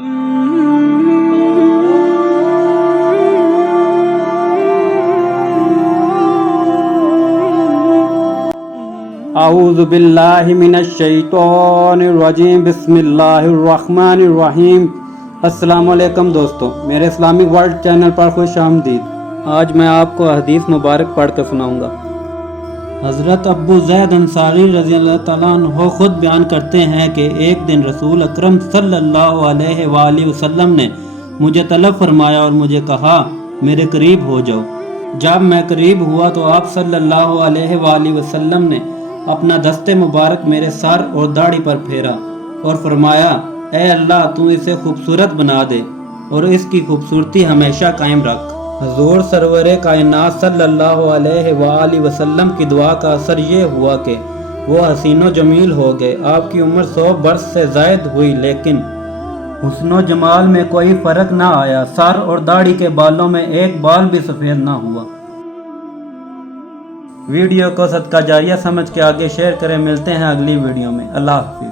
اعوذ باللہ من الشیطان الرجیم، بسم اللہ الرحمن الرحیم۔ السلام علیکم دوستو، میرے اسلامک ورلڈ چینل پر خوش آمدید۔ آج میں آپ کو حدیث مبارک پڑھ کے سناؤں گا۔ حضرت ابو زید انصاری رضی اللہ تعالیٰ عنہ خود بیان کرتے ہیں کہ ایک دن رسول اکرم صلی اللہ علیہ وآلہ وسلم نے مجھے طلب فرمایا اور مجھے کہا میرے قریب ہو جاؤ۔ جب میں قریب ہوا تو آپ صلی اللہ علیہ وآلہ وسلم نے اپنا دست مبارک میرے سر اور داڑھی پر پھیرا اور فرمایا، اے اللہ تو اسے خوبصورت بنا دے اور اس کی خوبصورتی ہمیشہ قائم رکھ۔ حضور سرور کائنات صلی اللہ علیہ وآلہ وسلم کی دعا کا اثر یہ ہوا کہ وہ حسین و جمیل ہو گئے۔ آپ کی عمر 100 برس سے زائد ہوئی لیکن حسن و جمال میں کوئی فرق نہ آیا۔ سر اور داڑھی کے بالوں میں ایک بال بھی سفید نہ ہوا۔ ویڈیو کو صدقہ جاریہ سمجھ کے آگے شیئر کریں۔ ملتے ہیں اگلی ویڈیو میں۔ اللہ حافظ۔